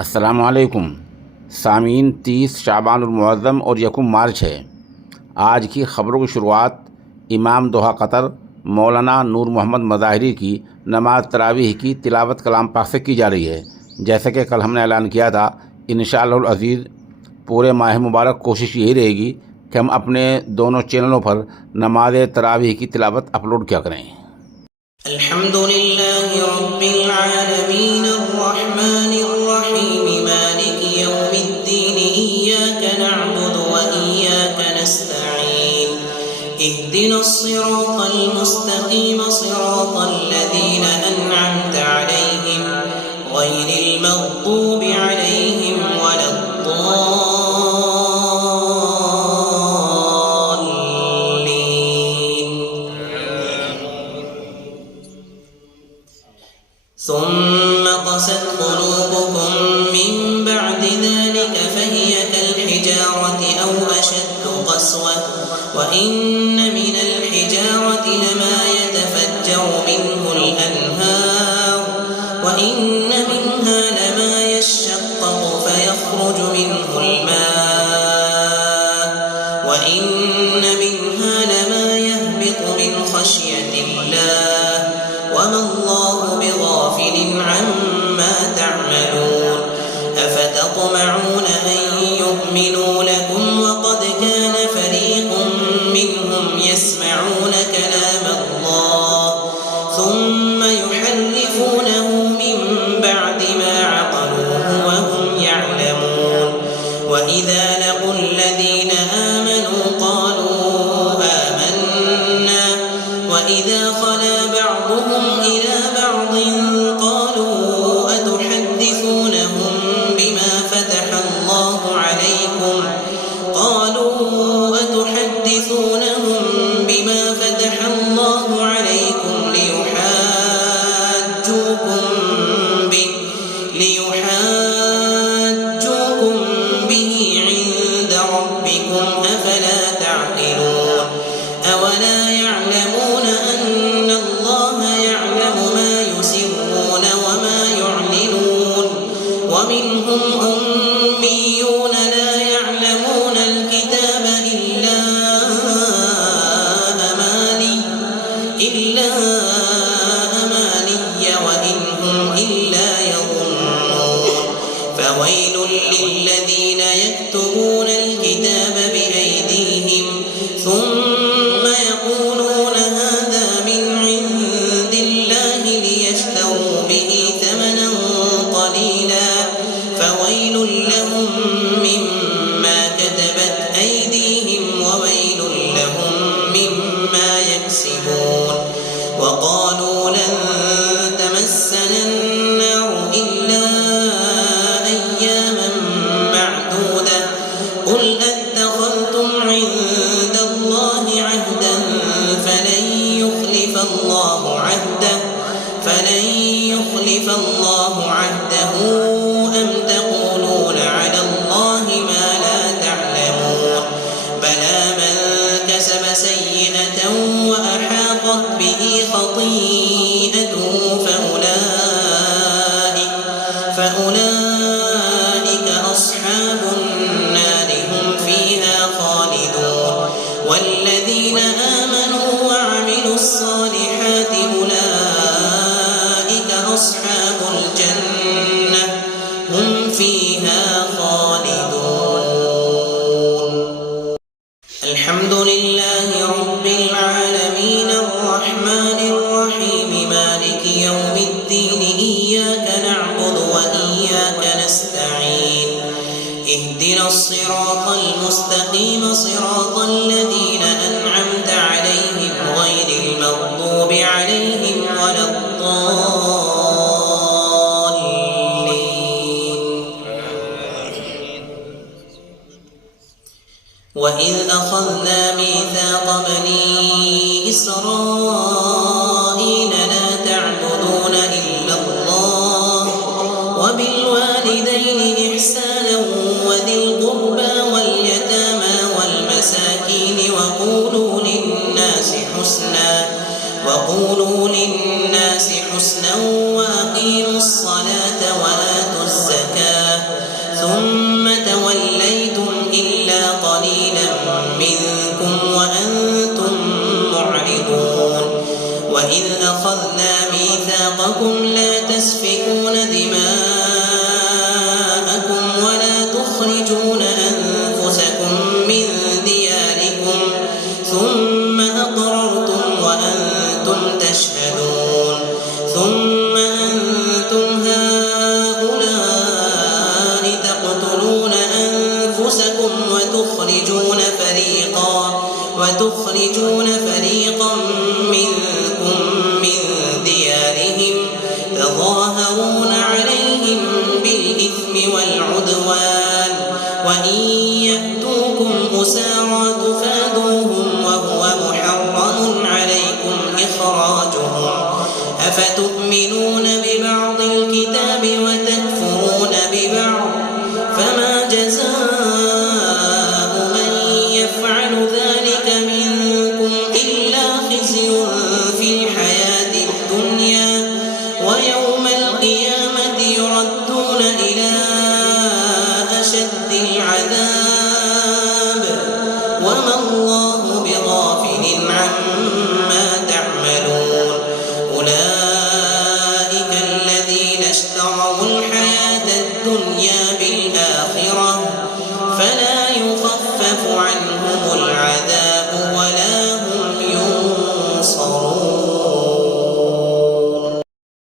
अस्सलामुअलैकुम सामीन। 30 शाबानुल-मुअज़्ज़म और 1 मार्च है। आज की ख़बरों की शुरुआत इमाम दोहा कतर मौलाना नूर मोहम्मद मज़ाहिरी की नमाज तरावीह की तिलावत कलाम पाक से की जा रही है। जैसे कि कल हमने ऐलान किया था, इंशाअल्लाहुल अज़ीज़ पूरे माह मुबारक कोशिश यही रहेगी कि हम अपने दोनों चैनलों पर नमाज तरावीह की तिलावत अपलोड किया करें। अल्हम्दुलिल्लाहि रब्बिल आलमीन अर्रहमानिर रहीम मालिकि यौमिद्दीन इय्याका नअबुदु व इय्याका नस्तईन इहदिनस सिरातल मुस्तकीम सिरातल लज़ीना अनअमता अलैहिम गैरिल मग़्दूबि अलैहिम वलद्दाल्लीन। ثم قست قلوبكم من بعد ذلك فهي كالحجارة أو أشد قسوة وإن من الحجارة لما يتفجر منه الأنهار وإن منها لما يشقق فيخرج منه الماء وإن منها لما يهبط من خشية الله وما الله بغافل عما تعملون. أفتطمعون أن يؤمنوا لكم وقد كان فريق منهم يسمعون كلام الله ثم يحرفونه من بعد ما عقلوه وهم يعلمون. وإذا لقوا الذين آمنوا قالوا آمنا وإذا خلا بعضهم إلى بعض قالوا أتحدثونهم بما فتح الله عليكم ليحاجوكم به عند ربكم أفلا تعقلون. أولا يعلمون أن الله يعلم ما يسرون وما يعلنون ومنهم أميون لا يعلمون الكتاب إلا أماني وإن هم إلا يظنون. فويل للذين يكتبون الكتاب بأيديهم ثم يقولون هذا من عند الله ليشتروا به ثمنا قليلا فويل لهم مما كتبت أيديهم وويل لهم مما يكسبون. وقالوا لن تمسنا النار إلا أياما معدودة قل أتخذتم عند الله عهدا فلن يخلف الله عهده أم تقولون على الله ما لا تعلمون. بلى من كسب سيئة وأحاطت به خطيئته فأولئك أصحاب النار هم فيها خالدون. والذين آمنوا وعملوا الصالحات أولئك أصحاب الجنة هم فيها خالدون. الحمد لله رب العالمين الرحمن الرحيم مالك يوم الدين إياك نعبد وإياك نستعين اهدنا الصراط المستقيم صراط الذين أنعمت عليهم غير المغضوب عليهم ولا الضالين. وإذ أخذنا ميثاق بني إسرائيل لا تعبدون إلا الله وبالوالدين إحسانا وذي القربى واليتامى والمساكين وقولوا للناس حسنا وأقيموا الصلاة وآتوا الزكاة ببعض